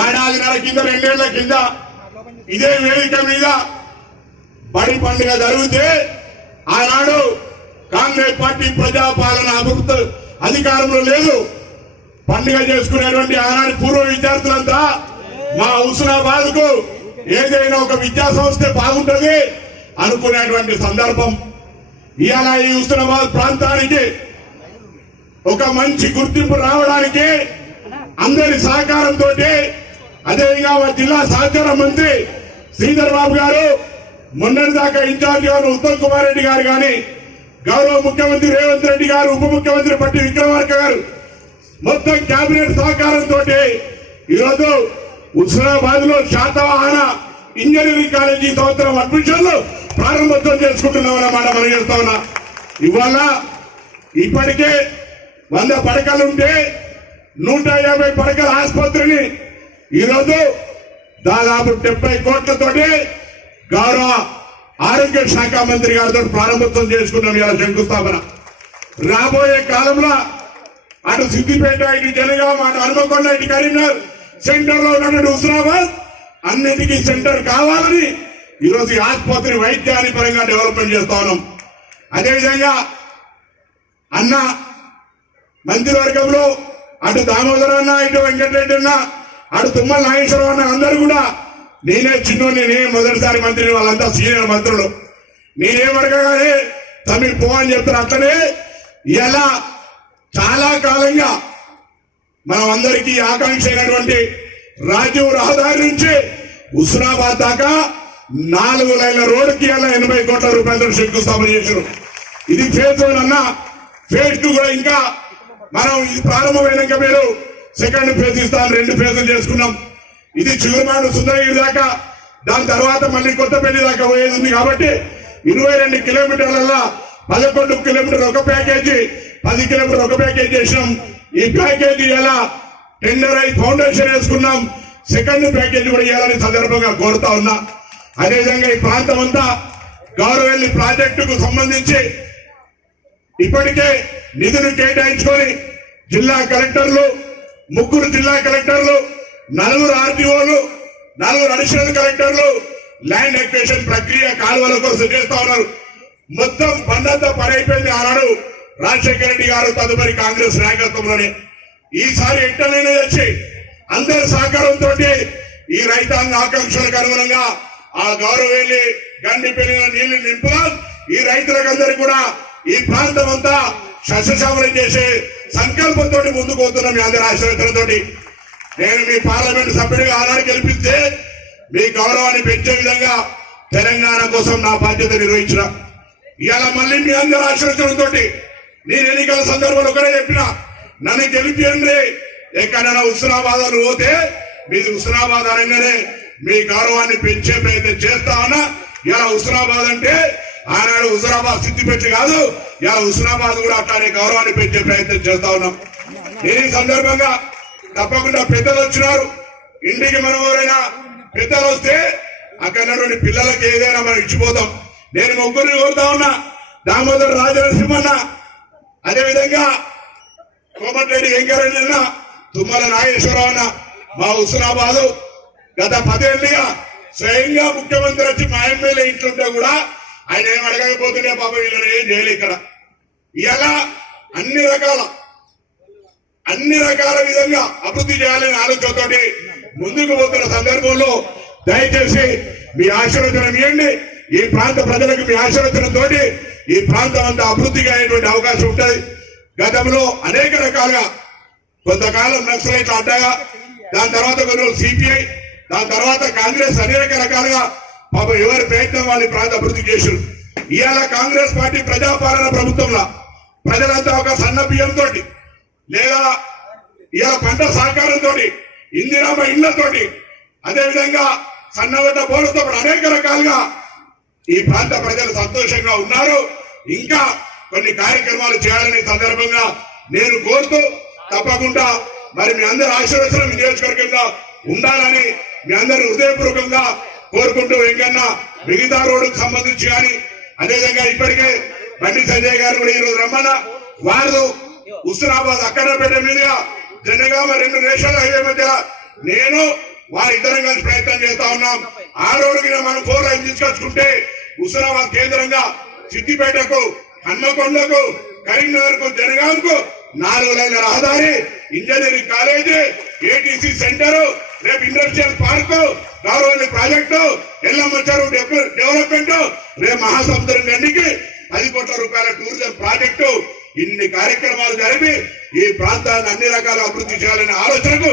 ఏడాదిన్నర కింద రెండేళ్ళ కింద ఇదే వేదిక మీద బడి పండుగ జరిగితే ఆనాడు కాంగ్రెస్ పార్టీ ప్రజాపాలన అభివృద్ధి అధికారంలో లేదు. పండుగ చేసుకునేటువంటి ఆనాడు పూర్వ విద్యార్థులంతా మా హుస్నాబాద్కు ఏదైనా ఒక విద్యా సంస్థ బాగుంటుంది అనుకునేటువంటి సందర్భం. ఇవాళ ఈ హుస్నాబాద్ ప్రాంతానికి ఒక మంచి గుర్తింపు రావడానికి అందరి సహకారంతో అదేవిధంగా మా జిల్లా సహకార మంత్రి శ్రీధర్ బాబు గారు మొన్నటి దాకా ఇన్ఛార్జ్ గారు ఉత్తమ్ కుమార్ రెడ్డి గారు కానీ గౌరవ ముఖ్యమంత్రి రేవంత్ రెడ్డి గారు ఉప ముఖ్యమంత్రి పట్టి విక్రమార్క గారు మొత్తం కేబినెట్ సహకారంతో ఈరోజు హుస్నాబాద్లో శాతవాహన ఇంజనీరింగ్ కాలేజీ ఈ సంవత్సరం అడ్మిషన్లు ప్రారంభోత్సవం చేసుకుంటున్నాం అన్నమాట మనం చేస్తా ఉన్నా. ఇవాళ ఇప్పటికే వంద పడకలుంటే నూట యాభై పడకల ఆసుపత్రిని ఈరోజు దాదాపు డెబ్బై కోట్లతోటి గౌరవ ఆరోగ్య శాఖ మంత్రి గారితో ప్రారంభోత్సవం చేసుకున్నాం ఇలా శంకుస్థాపన. రాబోయే కాలంలో అటు సిద్దిపేట ఇటు జనగాం అటు హనుమకొండ ఇటు కరీంనగర్ సెంటర్లో ఉన్నటువంటి హుస్నాబాద్ అన్నిటికీ సెంటర్ కావాలని ఈరోజు ఆసుపత్రి వైద్యాన్ని పరంగా డెవలప్మెంట్ చేస్తా ఉన్నాం. అదేవిధంగా అన్న మంత్రివర్గంలో దామోదర అన్న ఇటు వెంకటరెడ్డి అన్న అటు తుమ్మల నాగేశ్వరరావు అన్న అందరు కూడా నేనే చిన్నోని నేనే మొదటిసారి మంత్రిని వాళ్ళంతా సీనియర్ మంత్రులు. నేనేమడగానే తమిళ పో అని చెప్తారు అట్లనే ఇలా చాలా కాలంగా మనం అందరికీ ఆకాంక్ష అయినటువంటి రాజీవ్ రహదారి నుంచి హుస్నాబాద్ దాకా నాలుగు లైన్ల రోడ్డుకి అలా ఎనభై కోట్ల రూపాయలతో శంకుస్థాపన చేశారు. ఇది ఫేజ్ వన్ అన్న ఫేజ్ టూ కూడా ఇంకా మనం ఇది ప్రారంభమైనాక మీరు సెకండ్ ఫేజ్ ఇస్తాం రెండు ఫేజులు చేసుకున్నాం. ఇది చిగురుమాడు సుందరగిరి దాకా. దాని తర్వాత మళ్ళీ కొత్తపల్లి దాకా పోయేది ఉంది కాబట్టి ఇరవై రెండు కిలోమీటర్లలో పదకొండు కిలోమీటర్ ఒక ప్యాకేజీ పది కిలోమీటర్ ఒక ప్యాకేజీ చేసినాం. ఈ ప్యాకేజీ ఎలా? టెండర్ అయి ఫౌండేషన్ వేసుకున్నాం. సెకండ్ ప్యాకేజీ కూడా ఇవ్వాలని సందర్భంగా కోరుతా ఉన్నా. అదేవిధంగా ఈ ప్రాంతం అంతా గౌరవెల్లి ప్రాజెక్టుకు సంబంధించి ఇప్పటికే నిధులు కేటాయించుకొని జిల్లా కలెక్టర్లు ముగ్గురు జిల్లా కలెక్టర్లు నలుగురు ఆర్టీఓలు నలుగురు అడిషనల్ కలెక్టర్లు ల్యాండ్ ఎక్వేషన్ ప్రక్రియ కాలువల కోసం చేస్తా ఉన్నారు. మొత్తం పండంతా పని అయిపోయింది ఆనాడు రాజశేఖర రెడ్డి గారు తదుపరి కాంగ్రెస్ నాయకత్వంలోనే. ఈసారి ఎట్టనైనా వచ్చి అందరి సహకారంతో ఈ రైతాంగ ఆకాంక్షలకు అనుగుణంగా ఆ గౌరవేలి గండి పెరిగిన నీళ్ళు నింపుదాం. ఈ రైతులకు అందరు కూడా ఈ ప్రాంతం అంతా సస్యశామలం చేసే సంకల్పంతో ముందుకు పోతున్నాం మీ అందరి ఆశీర్వచనతో నేను మీ పార్లమెంట్ సభ్యుడిగా ఆనాడు గెలిపిస్తే మీ గౌరవాన్ని పెంచే విధంగా తెలంగాణ కోసం నా బాధ్యత నిర్వహించిన. ఇవాళ మళ్ళీ మీ అందరి ఆశీర్వచనంతో నేను ఎన్నికల సందర్భంలో ఒకటే చెప్పిన నన్ను గెలిపియండి. ఎక్కడైనా హుస్నాబాద్ అని పోతే మీది హుస్నాబాద్ అనగానే మీ గౌరవాన్ని పెంచే ప్రయత్నం చేస్తా ఉన్నా. ఇలా హుస్నాబాద్ అంటే ఆనాడు హుజరాబాద్ సిద్దిపెట్టి కాదు ఇలా హుస్నాబాద్ కూడా అట్లానే గౌరవాన్ని పెంచే ప్రయత్నం చేస్తా ఉన్నాం. నేను ఈ సందర్భంగా తప్పకుండా పెద్దలు వచ్చినారు. ఇంటికి మనం ఎవరైనా పెద్దలు వస్తే అక్కడ ఉన్నటువంటి పిల్లలకి ఏదైనా మనం ఇచ్చిపోతాం. నేను ముగ్గురిని కోరుతా ఉన్నా. దామోదర్ రాజనసింహన్న అదేవిధంగా కోమటిరెడ్డి వెంకరెడ్డి అన్న తుమ్మల నాగేశ్వరరావు అన్న మా హుస్నాబాదు గత పదేళ్ళుగా స్వయంగా ముఖ్యమంత్రి వచ్చి మా ఎమ్మెల్యే ఇంట్లో కూడా ఆయన ఏం అడగకపోతుండే పాప వీళ్ళని? ఏం చేయలే ఇక్కడ. ఇలా అన్ని రకాల అన్ని రకాల విధంగా అభివృద్ధి చేయాలని ఆలోచనతోటి ముందుకు పోతున్న సందర్భంలో దయచేసి మీ ఆశీర్వచనం ఇవ్వండి. ఈ ప్రాంత ప్రజలకు మీ ఆశీర్వచనంతో ఈ ప్రాంతం అంతా అభివృద్ధిగా అయ్యేటువంటి అవకాశం ఉంటుంది. గతంలో అనేక రకాలుగా కొంతకాలం నక్సలైట్లు అడ్డగా దాని తర్వాత కొన్ని సిపిఐ దాని తర్వాత కాంగ్రెస్ అనేక రకాలుగా పాపం ఎవరి ప్రయత్నం వాళ్ళ ప్రాంత అభివృద్ధి చేశారు. ఇవాళ కాంగ్రెస్ పార్టీ ప్రజాపాలన ప్రభుత్వంలో ప్రజలంతా ఒక సన్న బియ్యంతో లేదా ఇవాళ పంట సహకారంతో ఇందిరామ ఇళ్ళతోటి అదేవిధంగా సన్నబడ్డ బోర్లతో అనేక రకాలుగా ఈ ప్రాంత ప్రజలు సంతోషంగా ఉన్నారు. ఇంకా కొన్ని కార్యక్రమాలు చేయాలని సందర్భంగా నేను కోరుతూ తప్పకుండా మరి మీ అందరి ఆశీర్వచనం నియోజకవర్గంగా ఉండాలని మీ అందరి హృదయపూర్వకంగా కోరుకుంటూ వెంకన్న మిగతా రోడ్డుకు సంబంధించి కానీ అదేవిధంగా ఇప్పటికే బండి సంజయ్ గారు కూడా ఈరోజు రమ్మన్న. వారు హుస్నాబాద్ అక్కడపేట మీదుగా జనగామ రెండు నేషనల్ హైవే మధ్య నేను వారిద్దరం కలిసి ప్రయత్నం చేస్తా ఉన్నాం. ఆ రోడ్డు మీద మనం ఫోర్ లైన్ తీసుకొచ్చుకుంటే హుస్నాబాద్ కేంద్రంగా సిద్దిపేటకు హన్మకొండకు కరీంనగర్కు జనగాం కు నాలుగు లైన్ల రహదారి ఇంజనీరింగ్ కాలేజీ ఏటీసీ సెంటర్ రేపు ఇండస్ట్రియల్ పార్క్ గౌరవని ప్రాజెక్టు ఎల్లమ్మ చెరువు డెవలప్మెంట్ రేపు మహాసముద్రం గండికి పది కోట్ల రూపాయల టూరిజం ప్రాజెక్టు. ఇన్ని కార్యక్రమాలు జరిపి ఈ ప్రాంతాన్ని అన్ని రకాల అభివృద్ధి చేయాలనే ఆలోచనకు